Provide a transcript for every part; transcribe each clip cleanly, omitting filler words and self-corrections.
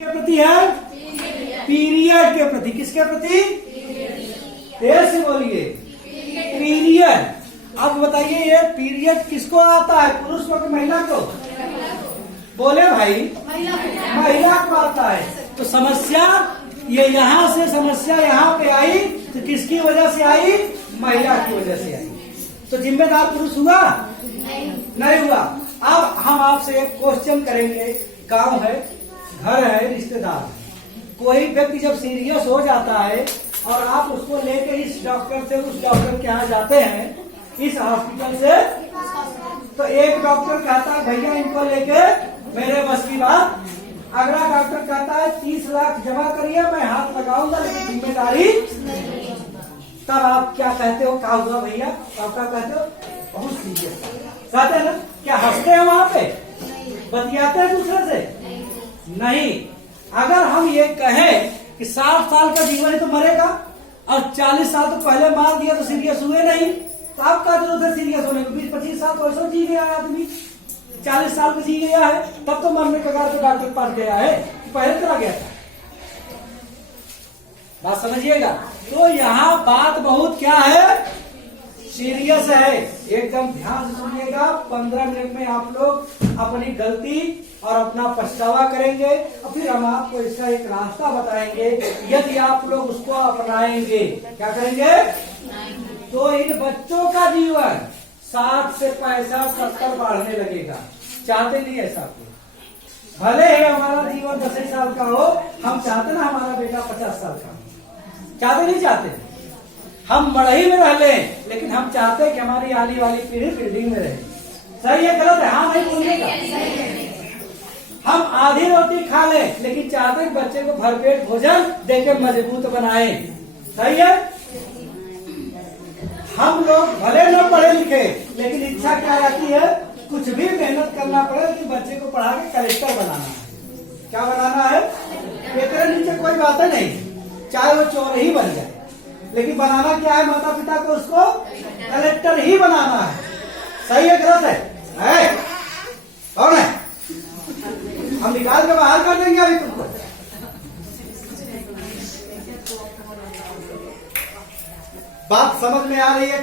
के प्रति है, पीरियड के प्रति। किसके प्रति? देर से बोलिए, पीरियड। अब बताइए ये पीरियड किसको आता है, पुरुष को कि महिला को? बोले भाई, महिला को आता है। तो समस्या ये यहाँ से समस्या यहाँ पे आई तो किसकी वजह से आई? महिला की वजह से आई। तो जिम्मेदार पुरुष हुआ? नहीं हुआ। अब हम आपसे एक क्वेश्चन करेंगे। गांव है, घर है, रिश्तेदार है। कोई व्यक्ति जब सीरियस हो जाता है और आप उसको लेके इस डॉक्टर से उस डॉक्टर के यहाँ जाते हैं, इस हॉस्पिटल से, तो एक डॉक्टर कहता है भैया इनको लेके मेरे बस की बात। अगला डॉक्टर कहता है 30 लाख जमा करिए, मैं हाथ लगाऊंगा लेकिन जिम्मेदारी। तब आप क्या कहते हो? क्या हुआ भैया? आप क्या कहते हो? बहुत सीरियस कहते हैं ना। क्या हंसते हैं वहां पे? बतियाते हैं दूसरे से? नहीं। अगर हम ये कहें कि 60 साल का जीवन है तो मरेगा और 40 साल तो पहले मार दिया तो सीरियस हुए नहीं, तो आप क्या जरूरत है सीरियस होने को? 20-25 साल तो ऐसा जी गया है आदमी, 40 साल का जी गया है, तब तो मरने के कगार पे डॉक्टर पास गया है, पहले चला गया था। बात समझिएगा। तो यहाँ बात बहुत क्या है, सीरियस है। एकदम ध्यान से सुनिएगा। 15 मिनट में आप लोग अपनी गलती और अपना पछतावा करेंगे और फिर हम आपको इसका एक रास्ता बताएंगे। यदि आप लोग उसको अपनाएंगे, क्या करेंगे? तो इन बच्चों का जीवन 60 से 65 70 बढ़ने लगेगा। चाहते नहीं ऐसा आपको? भले ही हमारा जीवन 10 साल का हो, हम चाहते ना हमारा बेटा 50 साल का हो? चाहते नहीं चाहते? हम मड़ही में रह लें, लेकिन हम चाहते हैं कि हमारी आने वाली पीढ़ी बिल्डिंग में रहे। सही है गलत है? हाँ नहीं बोलिएगा। हम आधी रोटी खा लें, लेकिन चाहते हैं बच्चे को भरपेट भोजन देकर मजबूत बनाएं। सही है? हम लोग भले न पढ़े लिखे, लेकिन इच्छा क्या रहती है? कुछ भी मेहनत करना पड़े कि बच्चे को पढ़ा के कलेक्टर बनाना है। क्या बनाना है? इतने नीचे कोई बात है नहीं, चाहे वो चोर ही बन जाए, लेकिन बनाना क्या है? माता पिता को उसको कलेक्टर ही बनाना है। सही है गलत है? कौन है? हम निकाल के बाहर कर देंगे अभी तुमको। बात समझ में आ रही है?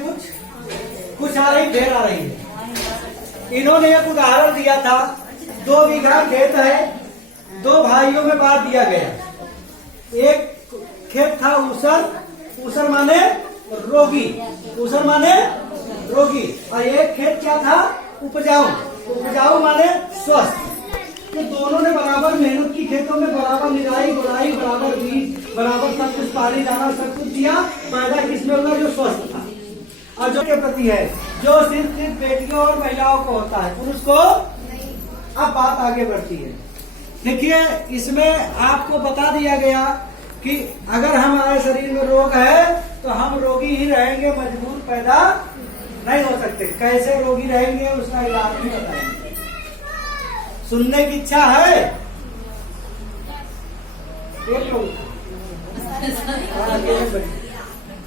कुछ आ रही, ढेर आ रही है। इन्होंने एक उदाहरण दिया था। 2 बीघा खेत है, 2 भाइयों में बांट दिया गया। एक खेत था ऊसर माने रोगी, ऊसर माने रोगी, और एक खेत क्या था? उपजाऊ माने स्वस्थ। तो दोनों ने बराबर मेहनत की, खेतों में बराबर निराई गुड़ाई, बराबर बीज, बराबर सब कुछ पानी दाना सब कुछ दिया। पैदा किसमें हुआ? जो स्वस्थ था। और जो के प्रति है, जो सिर्फ बेटियों और महिलाओं को होता है, पुरुष को। अब बात आगे बढ़ती है। देखिए, इसमें आपको बता दिया गया कि अगर हमारे शरीर में रोग है तो हम रोगी ही रहेंगे, मजबूत पैदा नहीं हो सकते। कैसे रोगी रहेंगे उसका इलाज भी बताएंगे। सुनने की इच्छा है?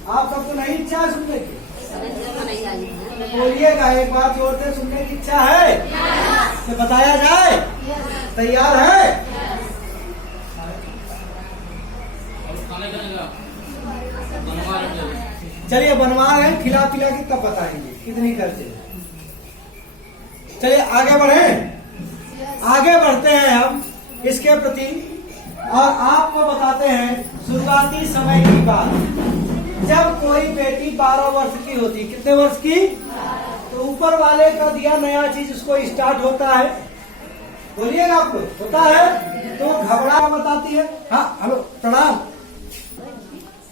आप सबको नहीं इच्छा है सुनने की? बोलिएगा एक बार जोर से, सुनने की इच्छा है तो बताया जाए। तैयार है? चलिए बनवा रहे हैं, खिला पिला के तब बताएंगे कितनी खर्चे। चलिए आगे बढ़ते हैं हम इसके प्रति, और आपको बताते हैं शुरुआती समय की बात। जब कोई बेटी 12 वर्ष की होती, कितने वर्ष की? तो ऊपर वाले का दिया नया चीज उसको स्टार्ट होता है। बोलिएगा आपको होता है तो घबरा बताती है। हाँ हेलो प्रणाम।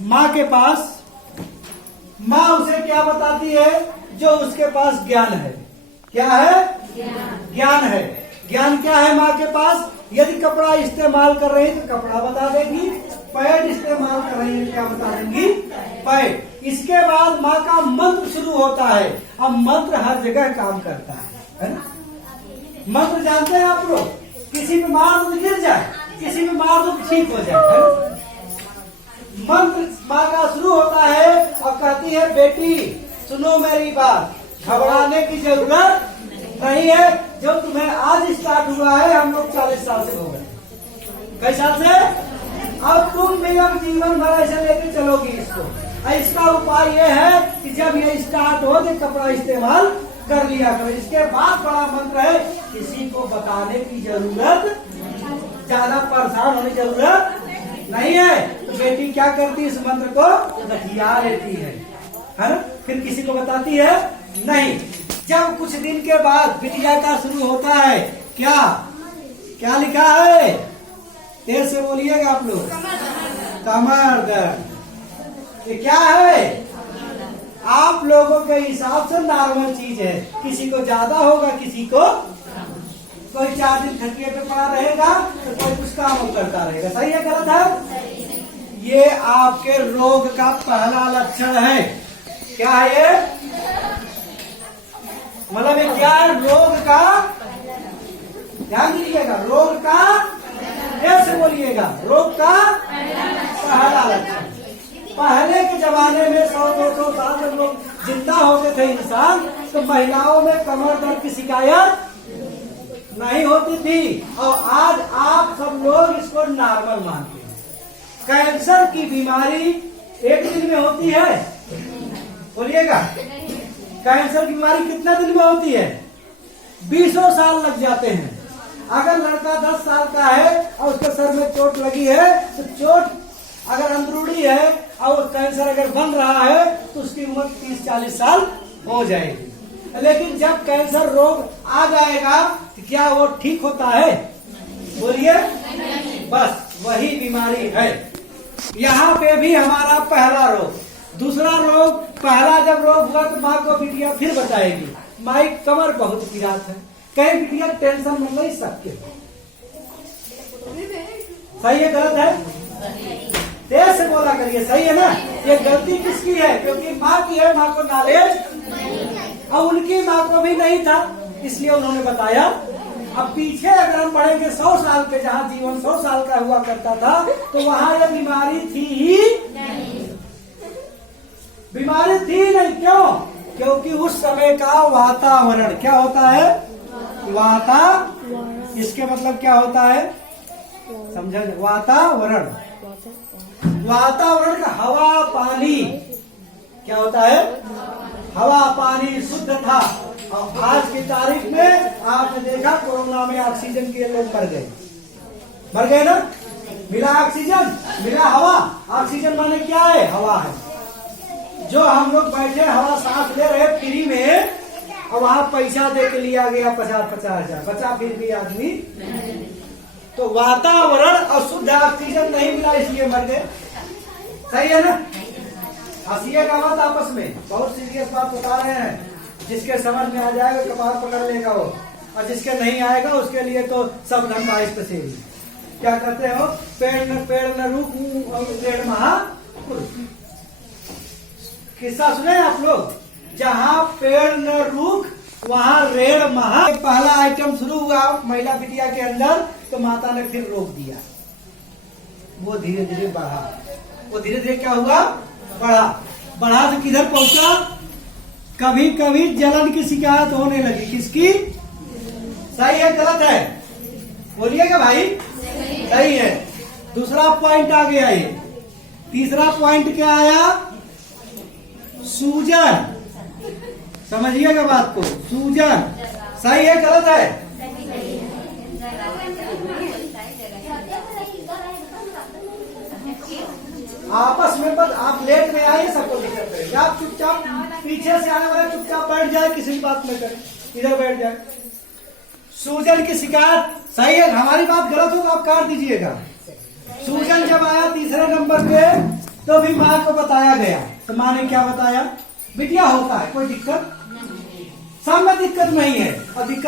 माँ के पास, माँ उसे क्या बताती है? जो उसके पास ज्ञान है। क्या है? ज्ञान है। ज्ञान क्या है माँ के पास? यदि कपड़ा इस्तेमाल कर रही है तो कपड़ा बता देगी, पैड इस्तेमाल कर रही है क्या बता देंगी? पैड। इसके बाद माँ का मंत्र शुरू होता है। अब मंत्र हर जगह काम करता है ना? मंत्र जानते हैं आप लोग? किसी में मार दो गिर जाए, किसी में मार दो ठीक हो जाए। मंत्र माँ का शुरू होता है और कहती है बेटी सुनो मेरी बात, घबराने की जरूरत नहीं है। जो तुम्हें आज स्टार्ट हुआ है हम लोग 40 साल से हो गए। कई साल से? अब तुम भी अब जीवन भर ऐसे लेके चलोगी इसको। इसका उपाय ये है कि जब ये स्टार्ट हो तो कपड़ा इस्तेमाल कर लिया करो। इसके बाद बड़ा मंत्र है, किसी को बताने की जरूरत, ज्यादा परेशान होने की जरूरत नहीं है। तो बेटी क्या करती है, इस मंत्र को रखिया लेती है ना, फिर किसी को बताती है नहीं। जब कुछ दिन के बाद बिटिया का शुरू होता है, क्या क्या लिखा है, देर से बोलिएगा आप लोग, कमर दर्द। ये क्या है, आप लोगों के हिसाब से नॉर्मल चीज है, किसी को ज्यादा होगा, किसी को, कोई 4 दिन खटिया पे पड़ा रहेगा तो कोई कुछ काम करता रहेगा। सही है गलत है? ये आपके रोग का पहला लक्षण है। क्या है ये, मतलब ये क्या है, रोग का, ध्यान दीजिएगा, रोग का, ऐसे बोलिएगा, रोग का पहला लक्षण। पहले के जमाने में 100-200 साल जब लोग जिंदा होते थे इंसान, तो महिलाओं में कमर दर्द की शिकायत नहीं होती थी, और आज आप सब लोग इसको नॉर्मल मानते हैं। कैंसर की बीमारी एक दिन में होती है, बोलिएगा, कैंसर की बीमारी कितने दिन में होती है? 20 साल लग जाते हैं। अगर लड़का 10 साल का है और उसके सर में चोट लगी है, तो चोट अगर अंदरूनी है और कैंसर अगर बन रहा है तो उसकी उम्र 30-40 साल हो जाएगी। लेकिन जब कैंसर रोग आ जाएगा तो क्या वो ठीक होता है? बोलिए, बस वही बीमारी है। यहाँ पे भी हमारा पहला रोग। दूसरा रोग, पहला जब रोग हुआ तो माँ को बिटिया फिर बताएगी, माई कमर बहुत पीड़ात है, कई बिटिया टेंशन में नहीं सकते। सही है गलत है? देर से बोला करिए, सही है ना? ये गलती किसकी है? क्योंकि माँ की है, माँ को नॉलेज, और उनकी माँ को भी नहीं था, इसलिए उन्होंने बताया। अब पीछे अगर हम पढ़ेंगे 100 साल के, जहाँ जीवन 100 साल का हुआ करता था, तो वहाँ ये बीमारी थी ही नहीं। बीमारी थी नहीं, क्यों? क्योंकि उस समय का वातावरण क्या होता है, वातावरण, इसके मतलब क्या होता है, समझा? वातावरण, वातावरण का हवा पानी क्या होता है, हवा पानी शुद्ध था। और आज की तारीख में आपने देखा कोरोना में ऑक्सीजन के लोग मर गए ना, मिला ऑक्सीजन, मिला हवा। ऑक्सीजन माने क्या है, हवा है। जो हम लोग बैठे हवा सांस ले रहे फ्री में, और वहाँ पैसा दे के लिया गया 50-50 हजार, बचा फिर भी आदमी। तो वातावरण और शुद्ध ऑक्सीजन नहीं मिला, इसलिए मर गए। सही है ना? हंसिएगा मत आपस में, बहुत सीरियस बात बता रहे हैं। जिसके समझ में आ जाएगा कपार पकड़ लेगा वो, और जिसके नहीं आएगा उसके लिए तो सब धंधा इस से ही। क्या कहते हो, पेड़ न रूप पेड़ महापुरुष। किस्सा सुने आप लोग, जहाँ पेड़ न रूख वहाँ रेड़ महा। पहला आइटम शुरू हुआ महिला बिटिया के अंदर, तो माता ने फिर रोक दिया। वो धीरे धीरे बढ़ा, वो धीरे धीरे क्या हुआ, बढ़ा तो किधर पहुंचा, कभी कभी जलन की शिकायत होने लगी। किसकी? सही है गलत है? बोलिएगा भाई, सही है। दूसरा पॉइंट आ गया ये। तीसरा पॉइंट क्या आया, सूजन। समझिएगा बात को, सूजन। सही है गलत है? आपस में बस आप लेट में आइए, सबको दिक्कत है। आप चुपचाप पीछे से आने वाले चुपचाप बैठ जाए, किसी बात में करें, इधर बैठ जाए। सूजन की शिकायत, सही है, हमारी बात गलत हो तो आप काट दीजिएगा। सूजन जब आया तीसरे नंबर पे, तो भी माँ को बताया गया, तो माँ ने क्या बताया, बिटिया होता है, कोई दिक्कत, सब में दिक्कत नहीं है, और दिक्कत